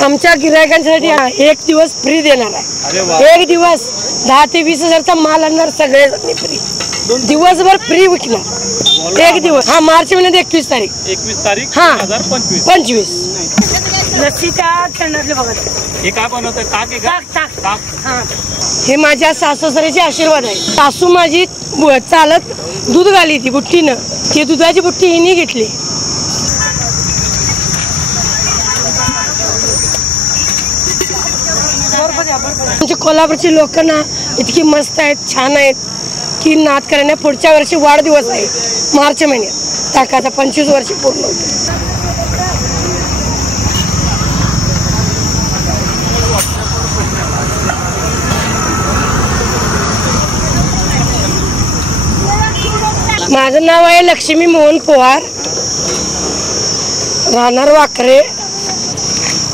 आमच्या गिरायकांसाठी एक दिवस फ्री देणार आहे। एक दिवस 10 ते 20 हजारचा माल आणणार, सगळे फ्री, दिवसभर फ्री विकणार। एक दिवस, हा मार्च महिन्यात 21 तारीख हा 2025। लस्सीच्या टनातले बघा हे काय बनवतंय? ताक हे माझ्या सासूसऱ्याचे आशीर्वाद आहे। सासू माझी चालत दूध घाली ती बुट्टीनं, ती दुधाची बुट्टी हिने घेतली। आमच्या कोल्हापूरची लोक ना इतकी मस्त आहेत, छान आहेत की नाद करण्या। पुढच्या वर्षी वाढदिवस आहे मार्च महिन्यात, ताकाचा 25 वर्ष पूर्ण होते। माझं नाव आहे लक्ष्मी मोहन पवार, राहणार वाकरे,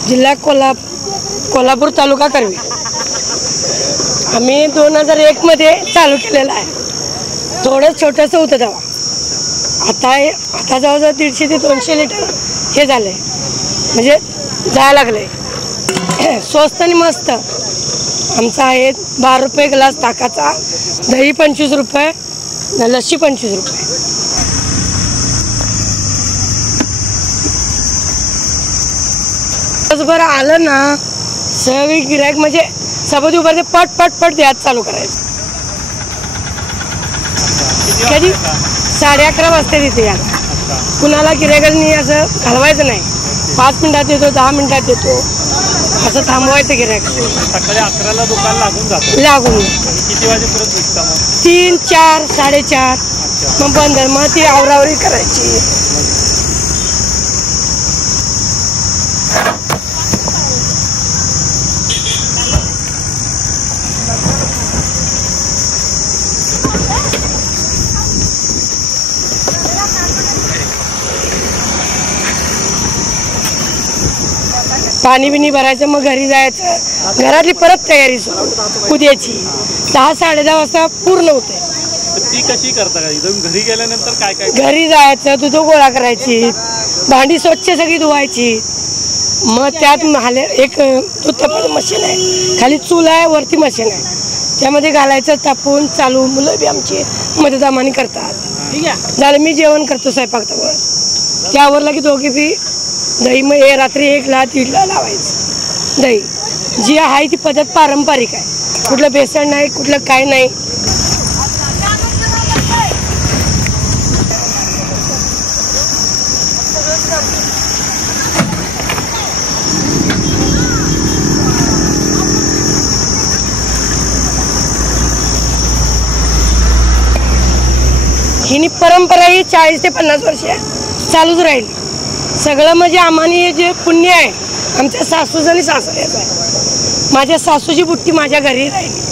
जिल्हा कोल्हापूर, तालुका करवी। आम्ही 2001 मध्ये चालू केलेलं आहे। थोडं छोटंसं होतं तेव्हा, आता जवळजवळ 150 ते 200 लिटर हे झालंय, म्हणजे जायला लागले। स्वस्त आणि मस्त आमचा आहे। 12 रुपये ग्लास ताकाचा, दही 25 रुपये, लस्सी 25 रुपये। दिवसभर आलं ना सगळी गिरायक म्हणजे सबद उभारते, पट पट पट द्यायला चालू करायचं। कधी 11:30 वाजता तिथे यायला, कुणाला गिरायकांनी असं घालवायचं नाही। 5 मिनिटात येतो, 10 मिनिटात येतो, असं थांबवायचं गिरायक। सकाळी 11ला दुकान लागून किती वाजेपर्यंत विकता मग? 3, 4, 4:30 मग बंद, मग ती आवरावरी करायची। पाणी बिनी भरायचं, मग घरी जायचं। घरातली परत तयारी सुरू उद्याची 10, 10:30 वाजता पूर्ण होते। ती कशी करता का? इथून घरी गेल्यानंतर काय काय? घरी जायचं, दूध गोळा करायची, भांडी स्वच्छ सगळी धुवायची। मग त्यात एक दूध तापाचं मशीन आहे, खाली चूल आहे, वरती मशीन आहे, त्यामध्ये घालायचं, तापून चालू। मुलं बी आमची मदतामानी करतात। ठीक आहे, झालं मी जेवण करतो स्वयंपाकावर, त्यावरला की दोघे बी दही, मग हे रात्री 1ला 1:30ला लावायचं दही। जी आहे ती पद्धत पारंपरिक आहे, कुठलं बेसन नाही, कुठलं काय नाही। ही परंपरा ही 40 ते 50 वर्ष चालूच राहील। सगळं म्हणजे आम्हाला जे पुण्य आहे आमच्या सासूचं आणि सासऱ्याचं आहे। माझ्या सासूची बुट्टी माझ्या घरी राहिली।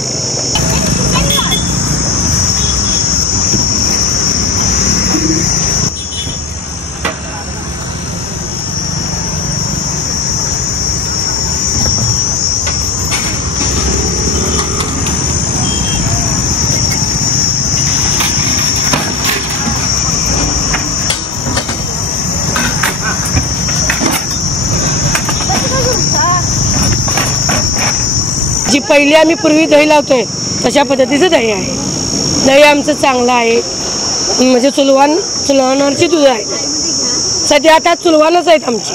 जी पहिली आम्ही पूर्वी दही लावतोय तशा पद्धतीचं दही आहे। दही आमचं चांगलं आहे, म्हणजे चुलवानावरची दूध आहे। सध्या आता चुलवानच आहेत आमची,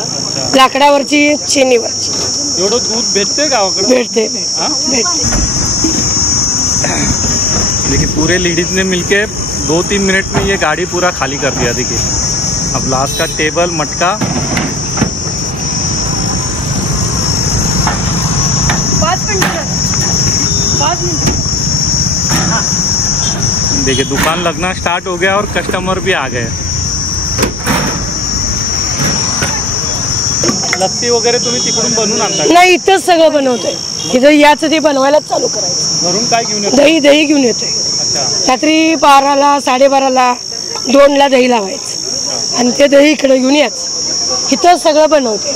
लाकडावरची, शेणीवरची। एवढं दूध भेटते गावाकडे? भेटते। देखिए पूरे लेडीज ने मिलके 2-3 मिनट में ये गाड़ी पूरा खाली कर दिया। देखिए अब लास्ट का टेबल मटका 5 मिनट। देखिए दुकान लगना स्टार्ट हो गया और कस्टमर भी आ गए। लस्सी वगैरे तुम्ही तिकडून बनवून आणता? नाही, इथंच सगळं बनवतोय। इथं याचं ते बनवायला चालू करायचं। घरून काय घेऊन येतो? दही घेऊन येतोय। रात्री 12ला, 12:30ला, 2ला दही लावायचं आणि ते दही इकडे घेऊन यायचं। इथं सगळं बनवतोय।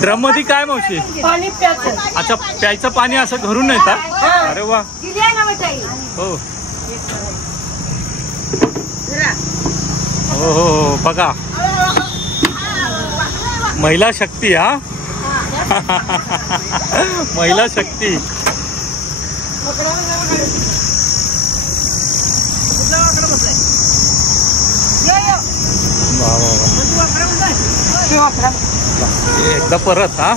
ड्रम मध्ये काय मावशी? पाणी प्यायचं। अच्छा, प्यायचं पाणी असं घरून येतात? अरे वा, हो हो हो, बघा महिला शक्ती हा महिला शक्ती. एकदा परत हा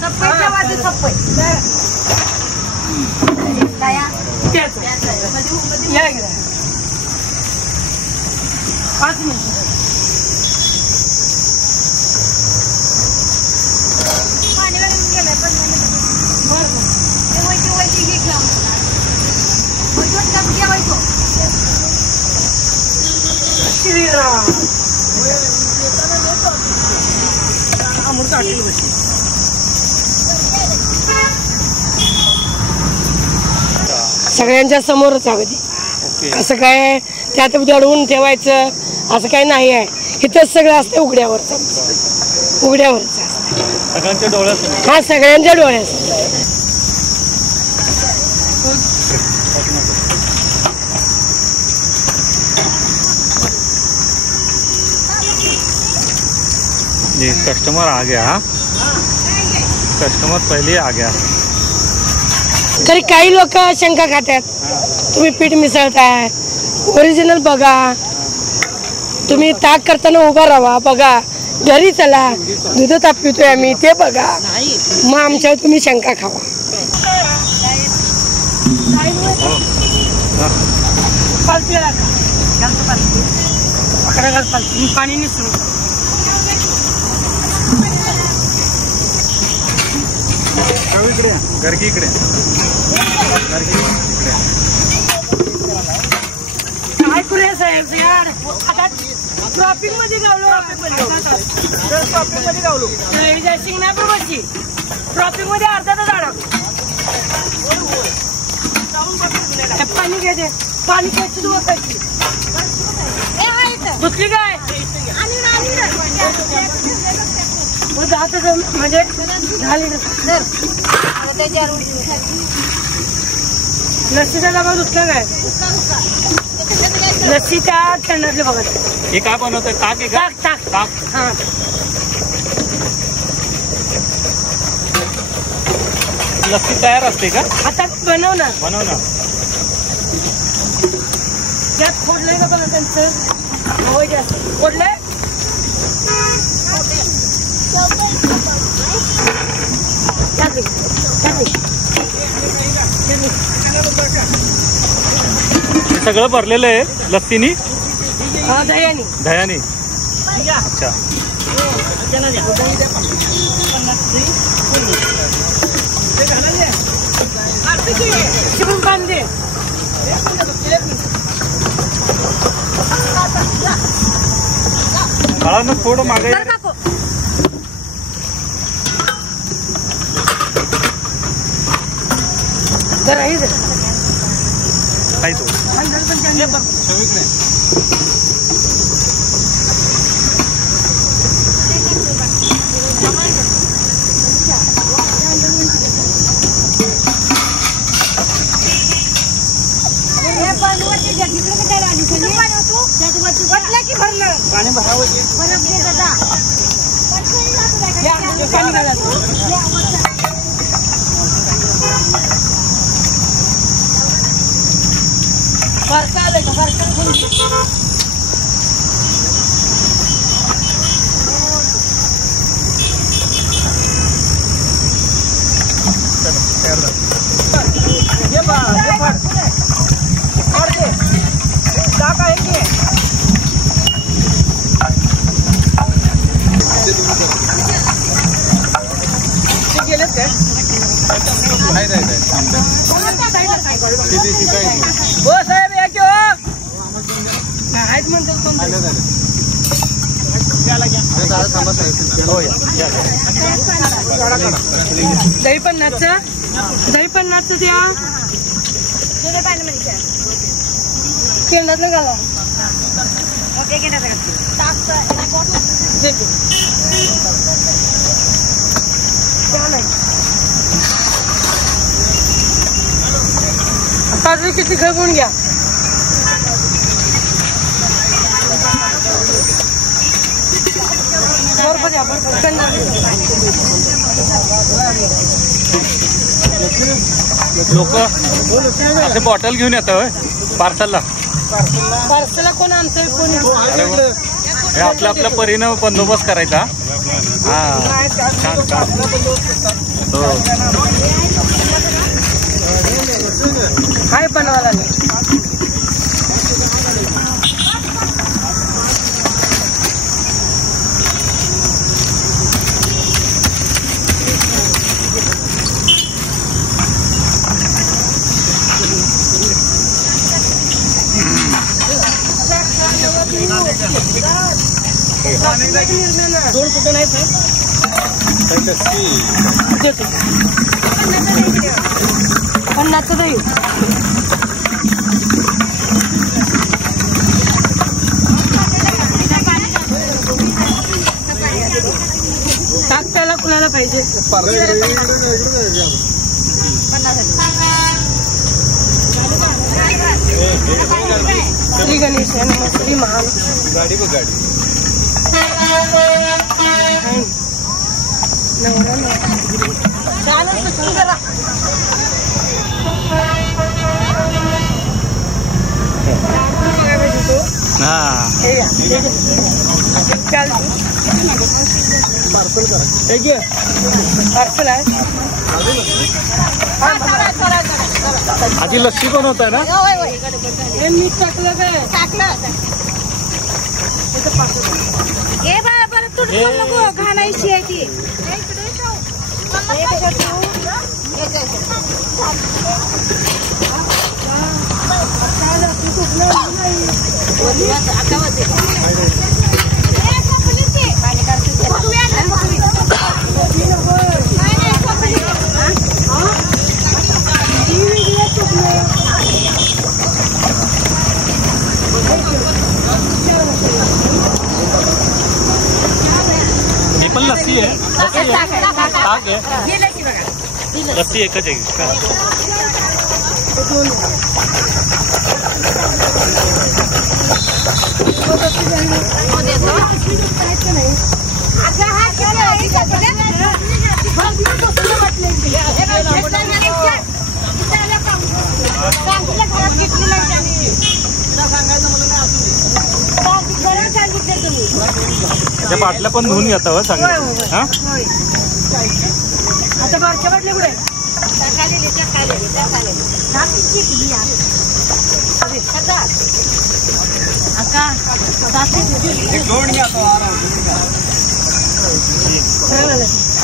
सगळ्यांच्या समोरच अगदी. असं काय त्यात दडवून ठेवायचं असं काय नाही आहे. इथंच सगळं असतं उघड्यावरच असतं. सगळ्यांच्या डोळ्यात हा सगळ्यांच्या डोळ्यात. कस्टमर आ गया. कस्टमर पहिले आ गया. तरी काही लोक शंका खात्यात, तुम्ही पीठ मिसळताय ओरिजिनल बघा, तुम्ही ताक करताना उभा राहा बघा, घरी चला दूध ताप पितोय आम्ही ते बघा, मग आमच्यावर तुम्ही शंका खावा. पाणी निसरून घर की इकडे काय करूया साहेब यार. आता ट्रॉफिक मध्ये गावलो शिंगणापूरची ट्रॉफिक मध्ये अर्धा तास आडा. पाणी घ्यायचे पाणी घ्यायची धुवायची धुतली काय म्हणजे झाली लस्सीचा डबा धुतला काय लस्सी त्या टंडरले बघा. हे काय बनवतंय ताक आहे का? ताक ताक हा लस्सी तयार असते का? आता बनव ना त्यात फोडलंय का बघा त्यांचं फोडलंय. सगळं भरलेलं आहे लस्सीनी दह्यानी. अच्छा ना थोडं मागे पाणी भरावं हो साहेब या दही पन्नासचं द्या केंद्रातलं घाला. पाचवी किती खळगून घ्या. बरोबर लोक असे बॉटल घेऊन येतात पार्सलला कोण आणतंय कोण हे आपल्या परीनं बंदोबस्त करायचा. हा छान छान. हो हाय बनवायला नाही. दोन कुठे नाहीत पन्नासचं दही. टाकताला कुणाला पाहिजे. श्री गणेश श्री महान गाडी बघ गाडी. पार्सल आहे. आधी लस्सी पण होत आहे ना. मीठ टाकलं काय टाकलं. ए बाळा परत तुडून नको घालायची आहे ती. पण लस्सी आहे. ताक आहे. लस्सी एकच आहे. त्या बाटल्या पण धुवून घेता सांगा. हा आता बारच्या बाटल्या कुठे.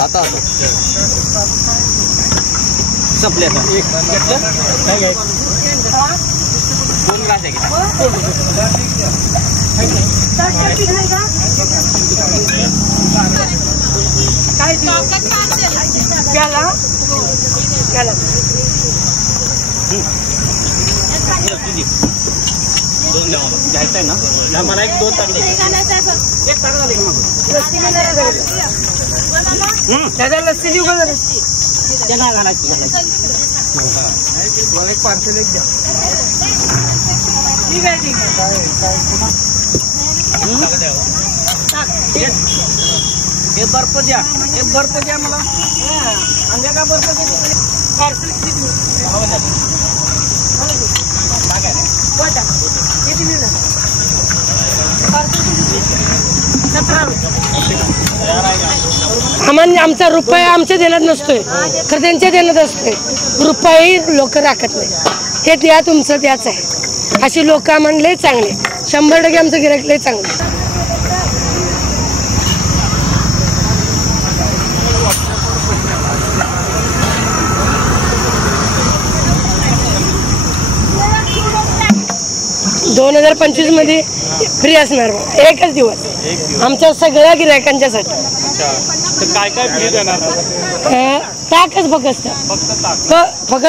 आता संपले. दोन ग्लास आहे काय प्याला प्याला. दोन घ्यायचं आहे ना. मला एक दोन टाकले. एक टाका झाले लस्सी दादा. लस्सी देऊ का जरा. त्यांना घालायची. एक पार्सल एक द्या. ठीक आहे ठीक आहे. एक बर्फ द्या. एक बर्फ द्या मला. अंड्या का बर्फ द्या. पार्सल किती आम्हाला आमचा रुपया आमच्या देण्यात नसतोय तर त्यांच्या देण्यात असतोय. रुपयाही लोक राखत नाही. हे द्या तुमचं त्याच आहे. अशी लोक आम्हाला लय चांगले. 100% आमचं गिऱ्हाईक लय चांगलं. दोन 2025 मध्ये फ्री असणार एकच दिवस आमच्या सगळ्या गिऱ्हाईकांच्यासाठी. काय काय फ्री देणार. ताकच फक्त फक्त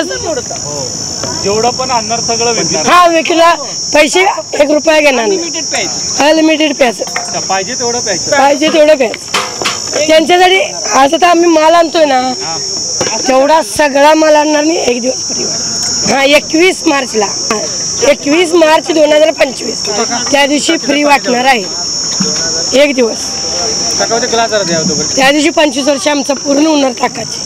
जेवढं पण आणणार सगळं विकणार. हा विकला पैसे 1 रुपया घेणार. अनलिमिटेड प्यायचं. पाहिजे तेवढं प्यायचं. पाहिजे तेवढं प्यायचं. त्यांच्यासाठी आज आता आम्ही माल आणतोय ना तेवढा सगळा माल आणणार नाही. एक दिवस फ्री. हा 21 मार्चला 21 मार्च 2025 त्या दिवशी फ्री वाटणार आहे. एक दिवस. टाकावं ते ग्लास जरा द्या तो त्या दिवशी 25 वर्ष आमचं पूर्ण उन्हाळ टाकायचे.